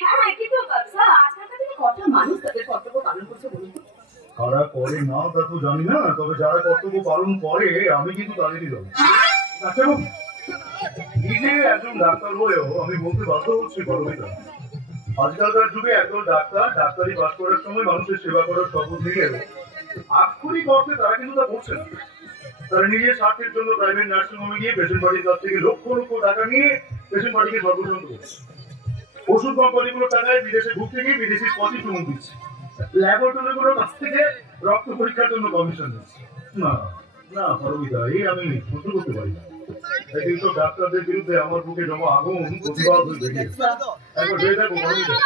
হ্যাঁ, কিন্তু স্যার আজকালকার দিনে কত মানুষ তাদের কর্তব্য পালন করছে বলুন তো? কারা করে না তা তো জানি না, তবে যারা কর্তব্য পালন করে আমি কিন্তু তাদেরই দেবো। আচ্ছা নিজে একজন ডাক্তার হয়েও আমি বলতে বাধ্য হচ্ছি গর্বিত, আজকালকার যুগে একজন ডাক্তারি পাস করার সময় মানুষের সেবা করার শপথ নিয়ে আক্ষরিক অর্থে তারা কিন্তু তা করছে না। তারা নিজের স্বার্থের জন্য প্রাইভেট নার্সিং হোমে গিয়ে পেশেন্ট পার্টির কাছ থেকে লক্ষ লক্ষ টাকা নিয়ে পেশেন্ট পার্টিকে সর্বশান্ত করছে। ওষুধ কোম্পানিগুলোর টাকায় বিদেশে ঘুরতে গিয়ে বিদেশি স্পটই চুমুক দিচ্ছে, ল্যাবরেটরিগুলোর কাছ থেকে রক্ত পরীক্ষার জন্য কমিশন দিচ্ছে। না না পরবিতা, এই আমি সহ্য করতে পারি না। এইসব ডাক্তারদের বিরুদ্ধে আমার বুকে জমা আগুন প্রতিবাদ হয়ে বেরিয়েছে। একবার ভেবে দেখো পরবিতা,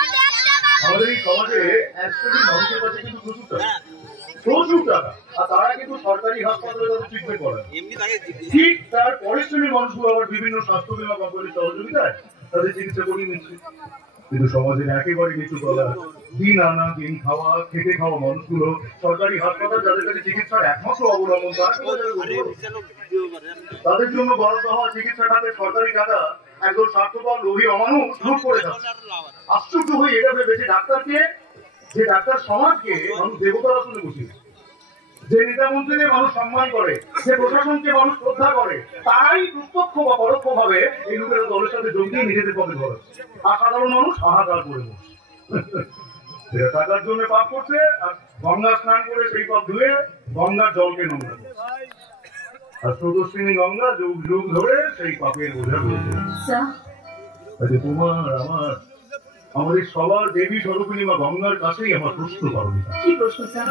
আমাদের এই সমাজে এক শ্রেণীর মানুষের কাছে কিন্তু প্রচুর টাকা, আর তারা কিন্তু সরকারি হাসপাতালে তাদের ট্রিটমেন্ট করায়। ঠিক তার পরের শ্রেণীর মানুষগুলো আবার বিভিন্ন স্বাস্থ্য বীমা কোম্পানির সহযোগিতায় তাদের চিকিৎসা করিয়ে নিচ্ছে। কিন্তু সমাজের একেবারে নিচু তলা দিন আনা দিন খাওয়া খেটে খাওয়া মানুষগুলো সরকারি হাসপাতাল যাদের কাছে চিকিৎসার একমাত্র অবলম্বন, তাদের জন্য বরাদ্দ হওয়া চিকিৎসা খাতে সরকারি টাকা একদম স্বার্থপর লোভী অমানুষ লুট করে যাচ্ছে। আশ্চর্য হয়ে এটা ভেবেছে ডাক্তারকে, যে ডাক্তার সমাজকে মানুষ দেবতার আসলে বসিয়েছে, যে নেতা মন্ত্রীদের মানুষ সম্মান করে, যে প্রশাসনকে মানুষ শ্রদ্ধা করে, তারাই প্রত্যক্ষ বা পরোক্ষ ভাবে এই লোকের দলের সাথে যোগ দিয়ে নিজেদের পকেট ভরাচ্ছে, আর সাধারণ মানুষ হাহাকার করে বসছে। টাকার জন্য পাপ করছে, আর গঙ্গা স্নান করে সেই পাপ ধুয়ে গঙ্গার জলকে নোংরা করছে, আর স্রোতস্বিনী গঙ্গা যুগ যুগ ধরে সেই পাপের বোঝা রয়েছে। তোমার আমার আমাদের সবার দেবী স্বরূপিণী মা গঙ্গার কাছেই আমার প্রশ্ন করো। কি প্রশ্ন স্যার?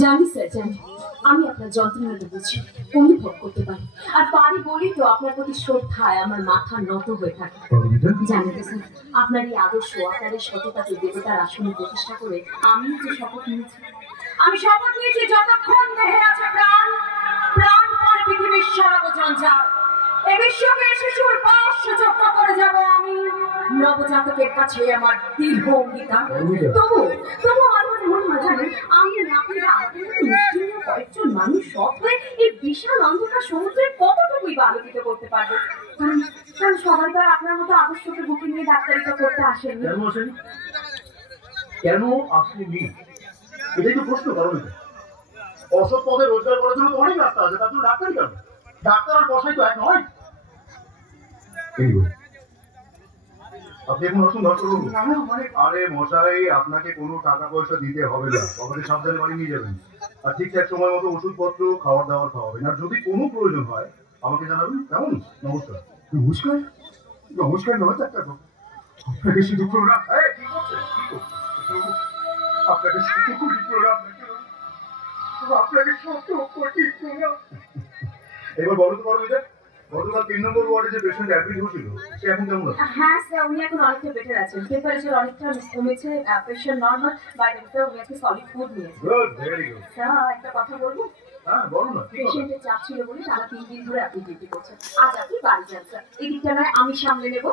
জানি স্যার, জানি আমি আপনার যন্ত্রণাটা বুঝি, অনুভব করতে পারি, আর পারি বলি তো আপনার প্রতি শ্রদ্ধায় আমার মাথা নত হয়ে থাকে। জানেন তো স্যার, আপনার এই আদর্শ, আপনার এই সততাকে দেবতার আসনে প্রতিষ্ঠা করে আমি যে শপথ নিয়েছি, যতক্ষণ দেহে আছে প্রাণ, প্রাণ পরে পৃথিবীর সর্বজঞ্জাল, এ বিশ্বকে শিশুর পাশ যত্ন করে যাব আমি নবজাতকের কাছে আমার দীর্ঘ অঙ্গীকার। তবু তবু আমার মনে হয় জানেন, আমি আপনারা মুসলিম কয়েকজন মানুষ সব হয়ে এই বিশাল অন্ধকার সমুদ্রের কতটুকুই বা আলোকিত করতে পারবো। কারণ সবাই তো আর আপনার মতো আদর্শকে বুকে নিয়ে ডাক্তারিটা করতে আসেনি। কেন আসেনি এটাই তো প্রশ্ন। কারণ অসৎ পদে রোজগার করার জন্য তো অনেক রাস্তা আছে, তার জন্য ডাক্তারি কেন? ডাক্তার আর কসাই তো এক নয়। আপনি এখন আসুন ডাক্তারবাবু। আরে মশাই, আপনাকে কোনো টাকা পয়সা দিতে হবে না, আমাদের সাবধানে বাড়ি নিয়ে যাবেন, আর ঠিকঠাক সময় মতো ওষুধপত্র খাওয়ার দাওয়ার খাওয়াবেন, আর যদি কোনো প্রয়োজন হয় আমাকে জানাবেন। কেমন? নমস্কার। নমস্কার? নমস্কার নয় ডাক্তারবাবু, আপনাকে শুধু প্রণাম। কি করছেন? কি করছেন? আপনাকে শুধু কোটি প্রণাম, আপনাকে শত কোটি প্রণাম। এবার বলো তো পারো, গতকাল 3 নম্বর ওয়ার্ডে যে পেশেন্ট অ্যাডমিট হয়েছিল সে এখন কেমন আছে? হ্যাঁ স্যার, উনি এখন অনেকটা বেটার আছেন, টেম্পারেচার অনেকটা কমেছে, প্রেশার নরমাল, বাই দ্য উনি আজকে সলিড ফুড নিয়েছেন। Good, very good. স্যার একটা কথা বলবো? হ্যাঁ বলো না। পেশেন্টের চাপ ছিল বলে টানা 3 দিন ধরে আপনি ডিউটি করছেন, আজ আপনি বাড়ি যান স্যার, এই দিকটা নয় আমি সামলে নেব।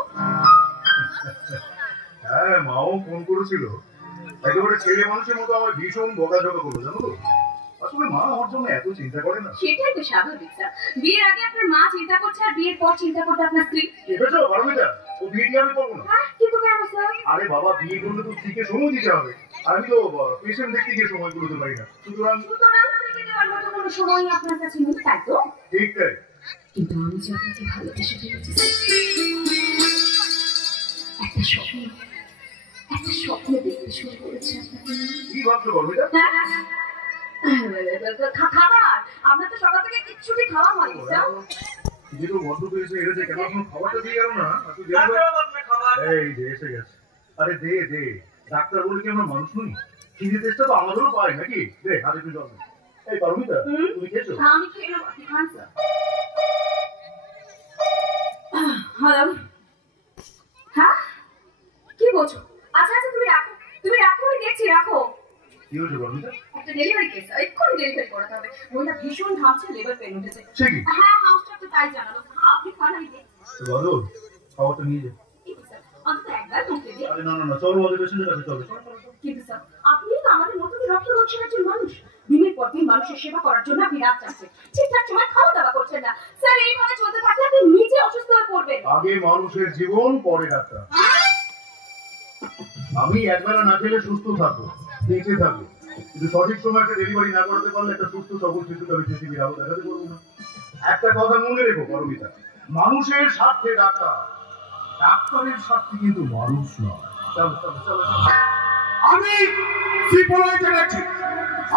হ্যাঁ, মাও ফোন করেছিল, একেবারে ছেলে মানুষের মতো আমার ভীষণ বকাঝকা করলো, জানো তো। আসলে মা আমার জন্য এত চিন্তা করে না। সেটাই তো স্বাভাবিক স্যার, বিয়ের আগে আপনার মা চিন্তা করছে আর বিয়ের পর চিন্তা করতে আপনার স্ত্রী। দেখেছো পারমিতা, ও বিয়ে দিয়ে আমি করবো না। কিন্তু কেন স্যার? আরে বাবা, বিয়ে করলে তো স্ত্রীকে সময় দিতে হবে, আর আমি তো পেশেন্ট দেখতে গিয়ে সময় করে দিতে পারি না, সুতরাং থেকে দেওয়ার মতো কোনো সময় আপনার কাছে নেই, তাই তো? ঠিক তাই। কিন্তু আমি যে আপনাকে ভালোবেসে ফেলেছি, একটা স্বপ্ন দেখতে শুরু করেছি আপনাকে। কি ভাবছো পারমিতা? খাবার আপনার তো সকাল থেকে কিচ্ছুটি খাওয়া হয়নি স্যার। যেহেতু বন্ধ পেয়েছে এটা যে কেন এখন খাবারটা দিয়ে গেল না? এই যে এসে গেছে। আরে দে দে, ডাক্তার বলে কি আমরা মানুষ নই? খিদে তেষ্টা তো আমাদেরও পায় নাকি? দে হাতে তুই জল। এই পারমিতা, তুমি খেয়েছো? আমি খেয়ে নেবো, আপনি খান স্যার। হ্যালো, হ্যাঁ কি বলছো? আচ্ছা আচ্ছা তুমি রাখো, আমি দেখছি, রাখো। কি হয়েছে পারমিতা? একটা ডেলিভারি কেস, এক্ষুনি ডেলিভারি করাতে হবে। মহিলা ভীষণ ঘামছে, লেবার পেন উঠেছে। সে কি? হ্যাঁ, হাউসটা তো তাই জানালো। আপনি খান, আমি দেখছি। বলো, খাবারটা নিয়ে যাও। কিন্তু স্যার অন্তত একবার মুখে দিন। আরে না না না, চলো আমাদের পেশেন্টের কাছে চলো। কিন্তু স্যার আপনি তো আমাদের মতন রক্ত রোগের একজন মানুষ, দিনের পর দিন মানুষের সেবা করার জন্য আপনি রাত যাচ্ছেন, ঠিকঠাক সময় খাওয়া দাওয়া করছেন না। স্যার এইভাবে চলতে থাকলে আপনি নিজে অসুস্থ হয়ে পড়বেন। আগে মানুষের জীবন, পরে ডাক্তার। আমি একবেলা না খেলে সুস্থ থাকবো, বেঁচে থাকবো, কিন্তু সঠিক সময় একটা ডেলিভারি না করাতে পারলে একটা সুস্থ সবল শিশুকে আমি পৃথিবীর আলো দেখাতে পারবো না। একটা কথা মনে রেখো পারমিতা, মানুষের স্বার্থে ডাক্তার, ডাক্তারের স্বার্থে কিন্তু মানুষ নয়। চলো চলো চলো। আমি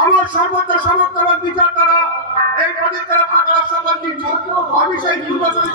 আমার সর্বোচ্চ সমর্থন বিচার দ্বারা এই পদে তারা থাকার শপথ নিচ্ছি। আমি সেই নির্বাচনী